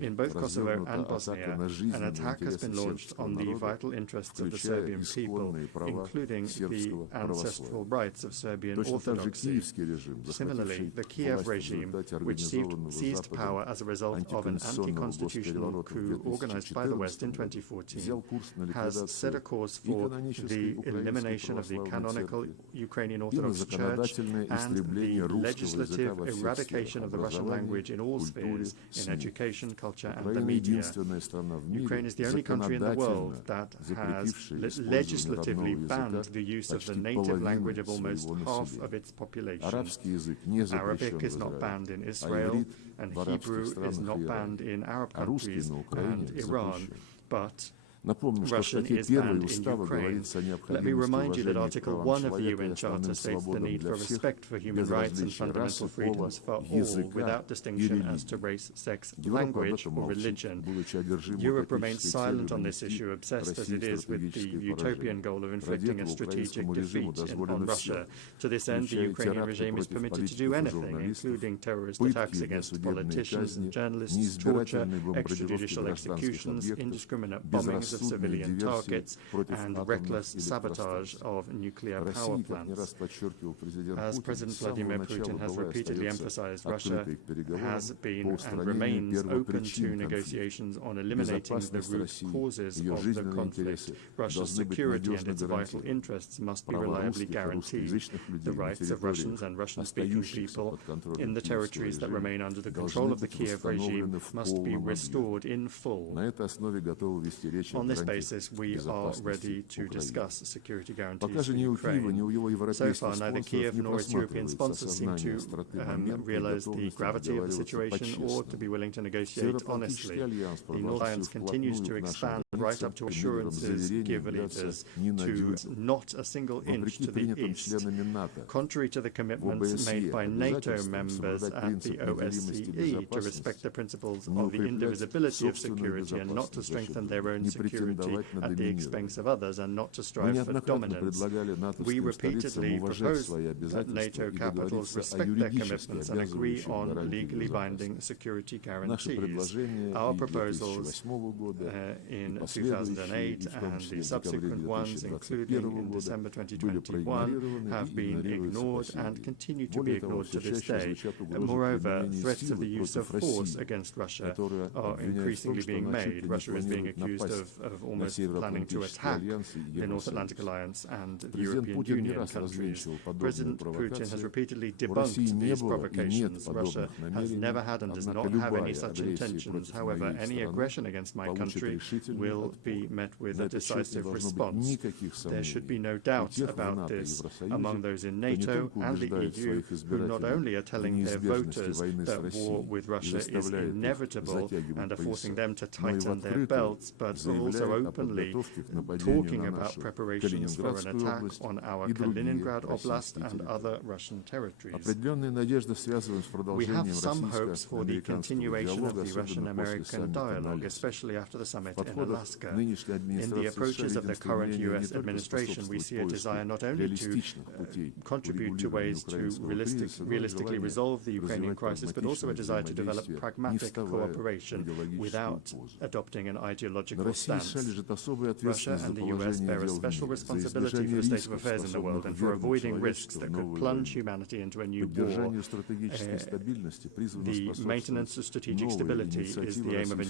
In both Kosovo and Bosnia, an attack has been launched on the vital interests of the Serbian people, including the ancestral rights of Serbian Orthodoxy. Similarly, the Kiev regime, which seized power as a result of an anti-constitutional coup organized by the West in 2014, has set a course for the elimination of the canonical Ukrainian Orthodox Church and the legislative eradication of the Russian language in all spheres, in education, culture, and the media. Ukraine is the only country in the world that has legislatively banned the use of the native language of almost half of its population. Arabic is not banned in Israel, and Hebrew is not banned in Arab countries and Iran, but Russian is banned in Ukraine. Let me remind you that Article 1 of the UN Charter states the need for respect for human rights and fundamental freedoms for all, without distinction as to race, sex, language, or religion. Europe remains silent on this issue, obsessed as it is with the utopian goal of inflicting a strategic defeat on Russia. To this end, the Ukrainian regime is permitted to do anything, including terrorist attacks against politicians and journalists, torture, extrajudicial executions, indiscriminate bombings of civilian targets, and reckless sabotage of nuclear power plants. As President Vladimir Putin has repeatedly emphasized, Russia has been and remains open to negotiations on eliminating the root causes of the conflict. Russia's security and its vital interests must be reliably guaranteed. The rights of Russians and Russian-speaking people in the territories that remain under the control of the Kiev regime must be restored in full. On this basis, we are ready to discuss security guarantees for Ukraine. So far, neither Kiev nor its European sponsors seem to realize the gravity of the situation or to be willing to negotiate honestly. The North Alliance continues to expand right up to assurances give leaders to not a single inch to the east. Contrary to the commitments made by NATO members at the OSCE to respect the principles of the indivisibility of security and not to strengthen their own security at the expense of others and not to strive for dominance. We repeatedly propose that NATO capitals respect their commitments and agree on legally binding security guarantees. Our proposals in 2008 and the subsequent ones, including in December 2021, have been ignored and continue to be ignored to this day. Moreover, threats of the use of force against Russia are increasingly being made. Russia is being accused of almost planning to attack the North Atlantic Alliance and the European Union countries. President Putin has repeatedly debunked these provocations. Russia has never had and does not have any such intentions. However, any aggression against my country will be met with a decisive response. There should be no doubt about this among those in NATO and the EU, who not only are telling their voters that war with Russia is inevitable and are forcing them to tighten their belts, but are also openly talking about preparations for an attack on our Kaliningrad Oblast and other Russian territories. We have some hopes for the continuation of the Russian-American dialogue, especially after the summit in Alaska. In the approaches of the current U.S. administration, we see a desire not only to contribute to ways to realistically resolve the Ukrainian crisis, but also a desire to develop pragmatic cooperation without adopting an ideological stance. Russia and the U.S. bear a special responsibility for the state of affairs in the world and for avoiding risks that could plunge humanity into a new war. The maintenance of strategic stability is the aim of a new